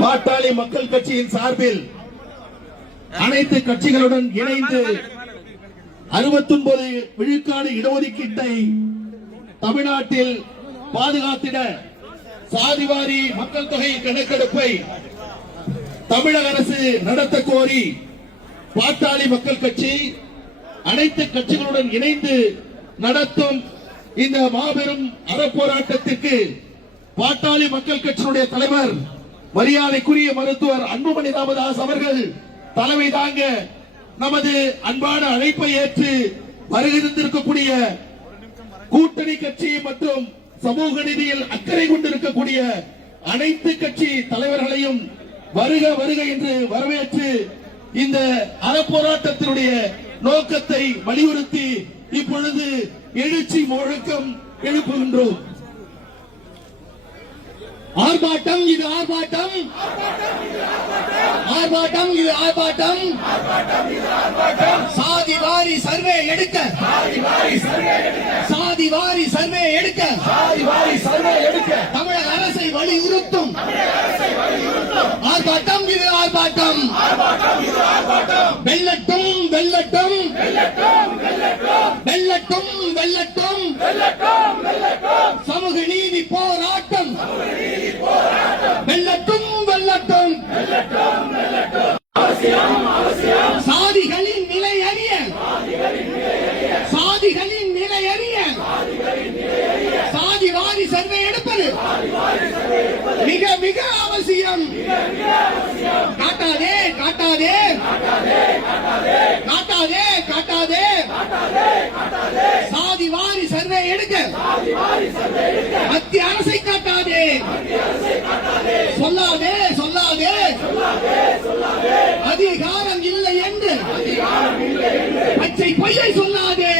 பாட்டாளி மக்கள் கட்சியின் சார்பில் அனைத்து கட்சிகளுடன் இணைந்து 69 விழுக்காடு இடஒதுக்கீட்டை தமிழ்நாட்டில் பாதுகாத்திட சாதிவாரி மக்கள் தொகை கணக்கெடுப்பை தமிழக அரசு நடத்த கோரி பாட்டாளி மக்கள் கட்சி அனைத்து கட்சிகளுடன் இணைந்து நடத்தும் இந்த மாபெரும் அறப்போராட்டத்திற்கு பாட்டாளி மக்கள் கட்சியினுடைய தலைவர் மரியாதைக்குரிய மருத்துவர் அன்புமணி ராமதாஸ் அவர்கள் தலைமை தாங்க நமது அன்பான அழைப்பை ஏற்று வருகிருந்திருக்கக்கூடிய கூட்டணி கட்சி மற்றும் சமூக நீதியில் அக்கறை கொண்டிருக்கக்கூடிய அனைத்து கட்சி தலைவர்களையும் வருக வருக என்று வரவேற்று இந்த அறப்போராட்டத்தினுடைய நோக்கத்தை வலியுறுத்தி இப்பொழுது எழுச்சி முழக்கம் எழுப்புகின்றோம். ஆர்ப்பாட்டம் இது ஆர்ப்பாட்டம், ஆர்ப்பாட்டம் இது ஆர்ப்பாட்டம், சாதிவாரி சர்வே எடுக்க, சாதிவாரி சர்வே எடுக்க, தமிழக அரசை வலியுறுத்தும் ஆர்ப்பாட்டம் இது ஆர்ப்பாட்டம். வெல்லட்டும் வெல்லட்டும் வெல்லட்டும் வெல்லட்டும் சமூக நீதி போராட்டம் வெல்லட்டும் வெல்லட்டும். சாதிகளின் நிலை அறிய, சாதிகளின் நிலை அறிய சாதிவாரி சர்வே எடுப்பது மிக மிக அவசியம். காட்டாதே காட்டாதே காட்டாதே காட்டாதே சாதிவாரி சர்வே எடுக்க மத்திய அரசை காட்டாதே, சொல்லாதே சொல்லாதே அதிகாரம் இல்லை என்று பச்சை பொய்யை சொல்லாதே.